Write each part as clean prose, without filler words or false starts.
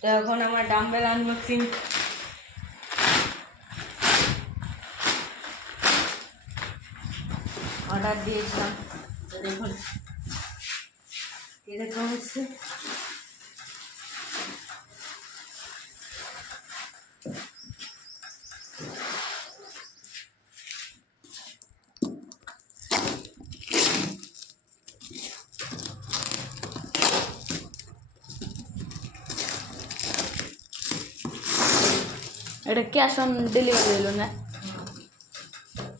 তো এখন আমার ডাম্বেল আনবক্সিং অর্ডার দিয়েছিলাম, তো দেখুন এরকম হচ্ছে। এটা ক্যাশ অন ডেলিভারি হলো না।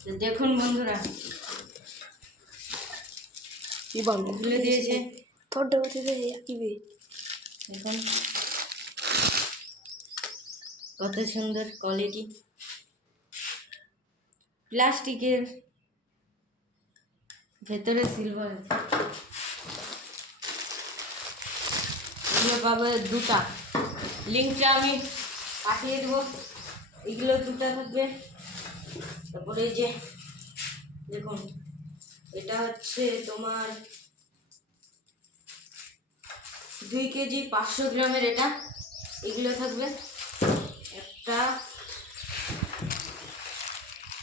তো দেখুন বন্ধুরা কি বলবো, খুলে দিয়েছে। থোড়টা হতে দেয় কিবে দেখুন কত সুন্দর কোয়ালিটি, প্লাস্টিকের ভেতরে সিলভার। এগুলো পাবে দুটা, লিঙ্কটা আমি পাঠিয়ে দেবো। এগুলো দুটা থাকবে। তারপরে এই যে দেখুন এটা হচ্ছে তোমার 2 কেজি 500 গ্রামের, এটা এগুলো থাকবে একটা।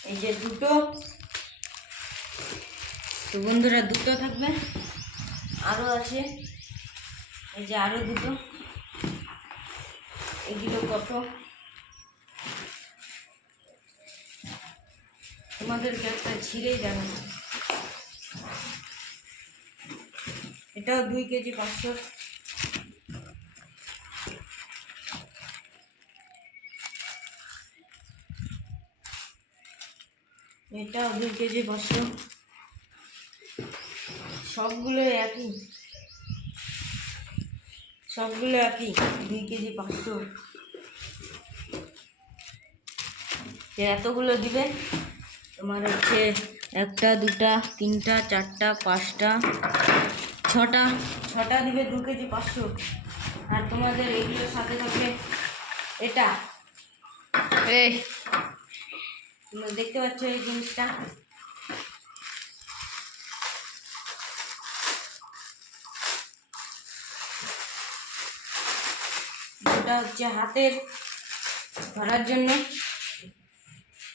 এই যে দুটো, তো বন্ধুরা দুটো থাকবে। আরও আছে এই যে আরও দুটো। এগুলো কত তোমাদেরকে একটা ছিঁড়েই জানাবো। এটাও 2 কেজি 500। এটাও 2 কেজি 500। সবগুলো একই, সবগুলো একই 2 কেজি 500। এতগুলো দিবে তোমার হচ্ছে 1টা 2টা 3টা 4টা 5টা 6টা দিবে 2 কেজি 500। আর তোমাদের এগুলোর সাথে থাকবে এটা, এই তোমরা দেখতে পাচ্ছ এই জিনিসটা, এটা হচ্ছে হাতের ধরার জন্য,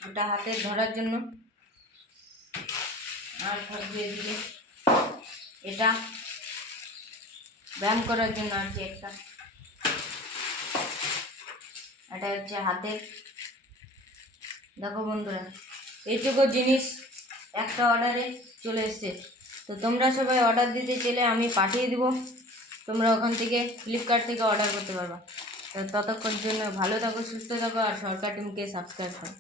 এটা হাতের ধরার জন্য। আর থাকবে এদিকে এটা ব্যায়াম করার জন্য আর কি একটা। এটা হচ্ছে হাতের। দেখো বন্ধুরা এইটুকু জিনিস একটা অর্ডারে চলে এসছে। তো তোমরা সবাই অর্ডার দিতে চাইলে আমি পাঠিয়ে দিব, তোমরা ওখান থেকে ফ্লিপকার্ট থেকে অর্ডার করতে পারবা। তো ততক্ষণ জন্য ভালো থাকো, সুস্থ থাকো, আর সরকার টিমকে সাবস্ক্রাইব করো।